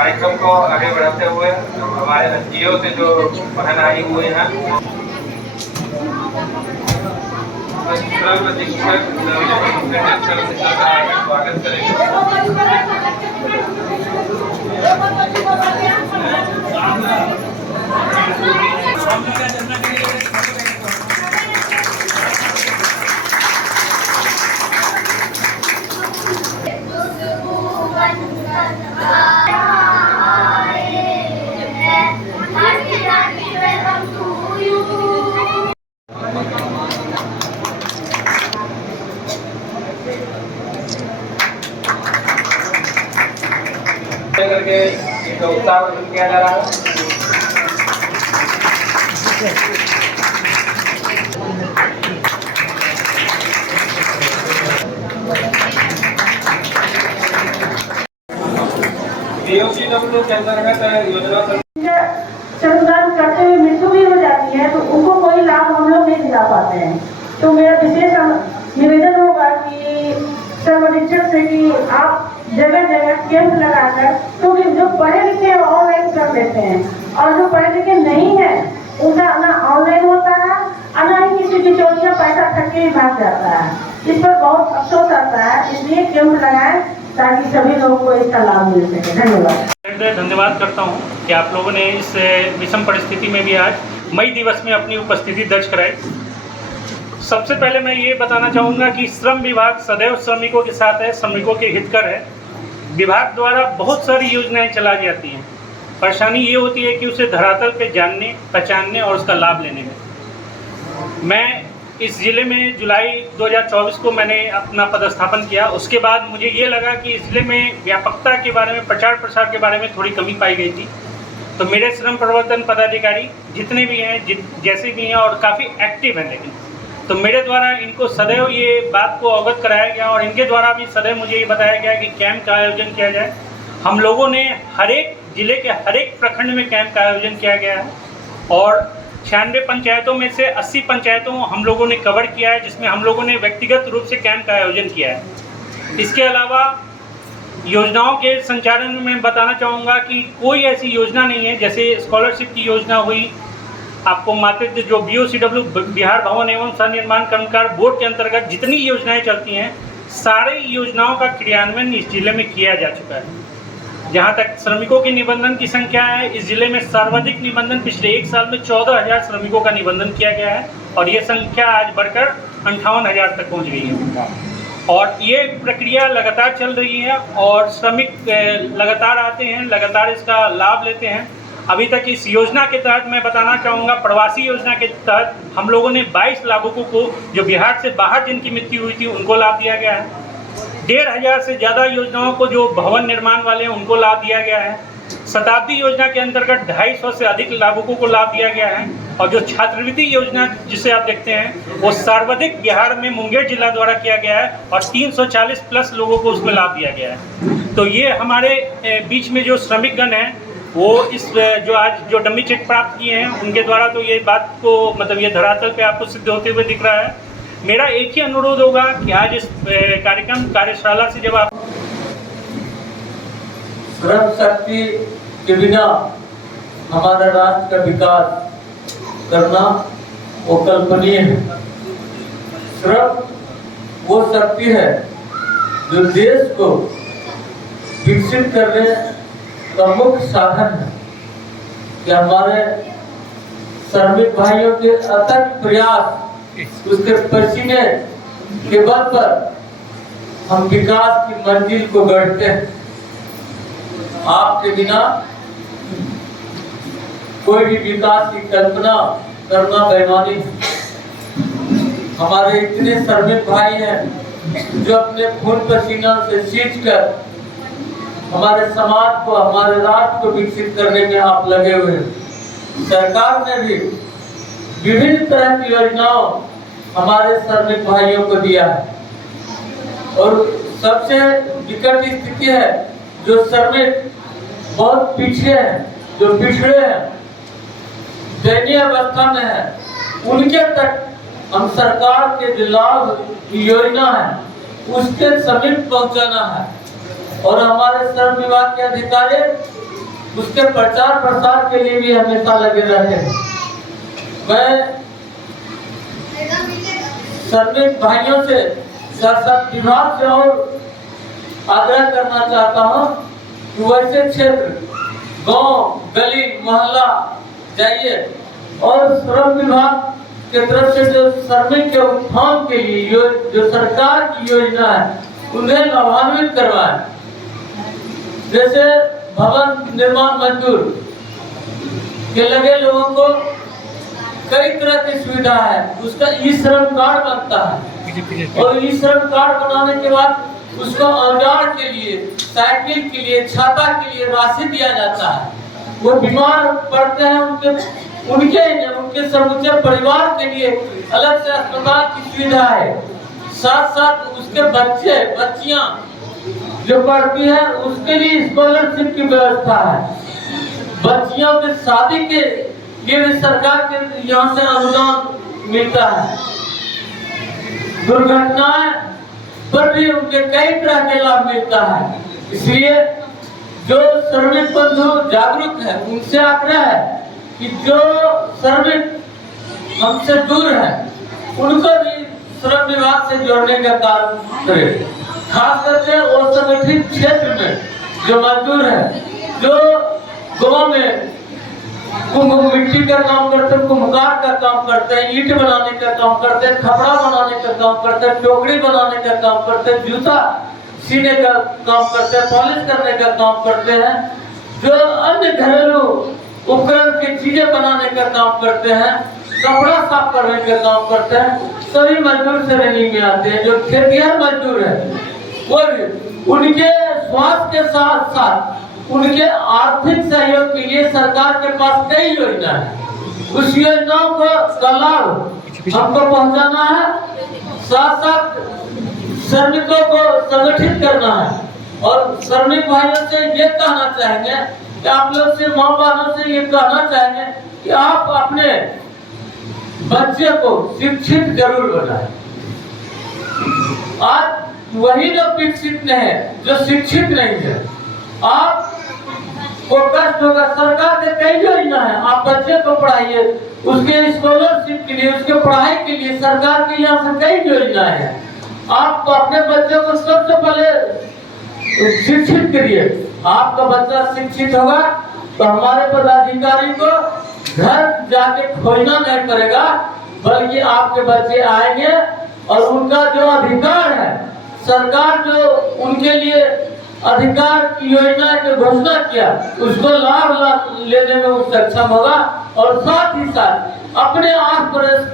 कार्यक्रम को आगे बढ़ाते हुए हमारे एनजीओ से जो बहन आई हुए हैं स्वागत करेंगे। करके इसका उत्साह किया जा रहा है। DOCW के अंतर्गत योजना श्रमदान करते हुए मृत्यु भी हो जाती है तो उनको कोई लाभ हम लोग नहीं दिला पाते हैं। तो मेरा विशेष निवेदन होगा कि सर्व अधीक्षक से कि आप जगह जगह कैंप लगाकर, क्योंकि जो पढ़े लिखे ऑनलाइन कर लेते हैं और जो पढ़े लिखे नहीं है उनका ना ऑनलाइन होता है और ना ही किसी बिचौलिया पैसा ठग के भाग जाता है। इस पर बहुत अफसोस आता है, इसलिए कैंप लगाएं ताकि सभी लोगों को इसका लाभ मिल सके। धन्यवाद। धन्यवाद करता हूं कि आप लोगों ने इस विषम परिस्थिति में भी आज मई दिवस में अपनी उपस्थिति दर्ज कराई। सबसे पहले मैं ये बताना चाहूँगा कि श्रम विभाग सदैव श्रमिकों के साथ है, श्रमिकों के हितकर है। विभाग द्वारा बहुत सारी योजनाएं चलाई जाती हैं। परेशानी ये होती है कि उसे धरातल पे जानने, पहचानने और उसका लाभ लेने में। मैं इस ज़िले में जुलाई 2024 को मैंने अपना पदस्थापन किया। उसके बाद मुझे ये लगा कि इस ज़िले में व्यापकता के बारे में, प्रचार प्रसार के बारे में थोड़ी कमी पाई गई थी। तो मेरे श्रम प्रवर्तन पदाधिकारी जितने भी हैं, जैसे भी हैं और काफ़ी एक्टिव हैं, लेकिन तो मेरे द्वारा इनको सदैव ये बात को अवगत कराया गया और इनके द्वारा भी सदैव मुझे ये बताया गया कि कैंप का आयोजन किया जाए। हम लोगों ने हर एक ज़िले के हर एक प्रखंड में कैंप का आयोजन किया गया है और 96 पंचायतों में से 80 पंचायतों हम लोगों ने कवर किया है, जिसमें हम लोगों ने व्यक्तिगत रूप से कैंप का आयोजन किया है। इसके अलावा योजनाओं के संचालन में बताना चाहूँगा कि कोई ऐसी योजना नहीं है, जैसे स्कॉलरशिप की योजना हुई, आपको मातृत्व जो BOCW बिहार भवन एवं सह निर्माण कर्मकार बोर्ड के अंतर्गत जितनी योजनाएं चलती हैं, सारी योजनाओं का क्रियान्वयन इस जिले में किया जा चुका है। जहां तक श्रमिकों की निबंधन की संख्या है, इस जिले में सर्वाधिक निबंधन पिछले एक साल में 14,000 श्रमिकों का निबंधन किया गया है और ये संख्या आज बढ़कर 58,000 तक पहुंच गई है। और ये प्रक्रिया लगातार चल रही है और श्रमिक लगातार आते हैं, लगातार इसका लाभ लेते हैं। अभी तक इस योजना के तहत मैं बताना चाहूँगा, प्रवासी योजना के तहत हम लोगों ने 22 लाभुकों को, जो बिहार से बाहर जिनकी मृत्यु हुई थी, उनको लाभ दिया गया है। 1,500 से ज़्यादा योजनाओं को जो भवन निर्माण वाले हैं उनको लाभ दिया गया है। शताब्दी योजना के अंतर्गत 250 से अधिक लाभुकों को लाभ दिया गया है और जो छात्रवृत्ति योजना जिसे आप देखते हैं वो सर्वाधिक बिहार में मुंगेर जिला द्वारा किया गया है और 340 प्लस लोगों को उसमें लाभ दिया गया है। तो ये हमारे बीच में जो श्रमिकगण हैं वो इस जो आज जो डमी चेक प्राप्त किए हैं उनके द्वारा तो ये बात को मतलब ये धरातल पे आपको सिद्ध होते हुए दिख रहा है। मेरा एक ही अनुरोध होगा कि आज इस कार्यशाला से जब आप श्रम शक्ति के बिना हमारा राष्ट्र का विकास करना वो कल्पनीय है। श्रम वो शक्ति है जो देश को विकसित करने का मुख्य साधन है। कि हमारे श्रमिक भाइयों के अथक प्रयास, उसके पसीने के बल पर हम विकास की मंजिल को गढ़ते हैं। आपके बिना कोई भी विकास की कल्पना करना बेईमानी है। हमारे इतने श्रमिक भाई हैं जो अपने खून पसीना से सींच कर हमारे समाज को, हमारे राष्ट्र को विकसित करने में आप लगे हुए हैं। सरकार ने भी विभिन्न तरह की योजनाओं हमारे श्रमिक भाइयों को दिया है और सबसे विकट स्थिति है जो श्रमिक बहुत पीछे हैं, जो पिछड़े हैं, दयनीय अवस्था में है, उनके तक हम सरकार के जो लाभ योजना है उसके समीप पहुंचाना है। और हमारे श्रम विभाग के अधिकारी उसके प्रचार प्रसार के लिए भी हमेशा लगे रहते हैं। मैं श्रमिक भाइयों से संसद विभाग से और आग्रह करना चाहता हूँ कि वैसे क्षेत्र, गांव, गली, मोहल्ला जाइए और श्रम विभाग की तरफ से जो श्रमिक के उत्थान के लिए जो सरकार की योजना है उन्हें लाभान्वित करवाएं। जैसे भवन निर्माण मजदूर के लगे लोगों को कई तरह की सुविधा है, उसका ई श्रम कार्ड बनता है और ई श्रम कार्ड बनाने के बाद उसको औजार के लिए, साइकिल के लिए, छाता के लिए राशि दिया जाता है। वो बीमार पड़ते हैं उनके समूचे परिवार के लिए अलग से अस्पताल की सुविधा है। साथ साथ उसके बच्चियां जो पढ़ती है उसके लिए स्कॉलरशिप की व्यवस्था है। बच्चियों की शादी के लिए भी सरकार के यहाँ से अनुदान मिलता है। दुर्घटनाएं पर भी उनके कई तरह के लाभ मिलता है। इसलिए जो श्रमिक बंधु जागरूक है उनसे आग्रह है कि जो श्रमिक हमसे दूर है उनको भी श्रम विभाग से जोड़ने का काम करें। खास करके वो संगठित क्षेत्र में जो मजदूर है, जो गांव में मिट्टी का काम करते हैं, कुम्हार का काम करते हैं, ईंट बनाने का काम करते हैं, खपड़ा बनाने का काम करते हैं, टोकरी बनाने का काम करते हैं, जूता सीने का काम करते हैं, पॉलिश करने का काम करते हैं, जो अन्य घरेलू उपकरण की चीजें बनाने का काम करते हैं, कपड़ा साफ करने का काम करते हैं, सभी मजदूर श्रेणी में आते हैं। जो खेतिहर मजदूर है वो भी उनके स्वास्थ्य के साथ साथ उनके आर्थिक सहयोग के लिए सरकार के पास कई योजना है। उस योजनाओं का लाभ हमको पहुंचाना है, साथ साथ श्रमिकों को संगठित करना है। और श्रमिक भाइयों से ये कहना चाहेंगे कि आप लोग से, माँ बहनों से ये कहना चाहेंगे कि आप अपने बच्चे को शिक्षित जरूर बनाएं। आज वही लोग विकसित नहीं है जो शिक्षित नहीं है। आप को कष्ट होगा, सरकार के कई योजना है, आप बच्चे को पढ़ाइए, उसके स्कॉलरशिप के लिए, उसके पढ़ाई के लिए सरकार के यहाँ से कई योजना है। आप अपने बच्चों को सबसे पहले शिक्षित करिए। आपका बच्चा शिक्षित होगा तो हमारे पदाधिकारी को घर जाके खोजना नहीं पड़ेगा, बल्कि आपके बच्चे आएंगे और उनका जो अधिकार है, सरकार जो उनके लिए अधिकार की योजना की घोषणा किया उसको लाभ लेने में वो सक्षम होगा और साथ ही साथ अपने आस पड़ोस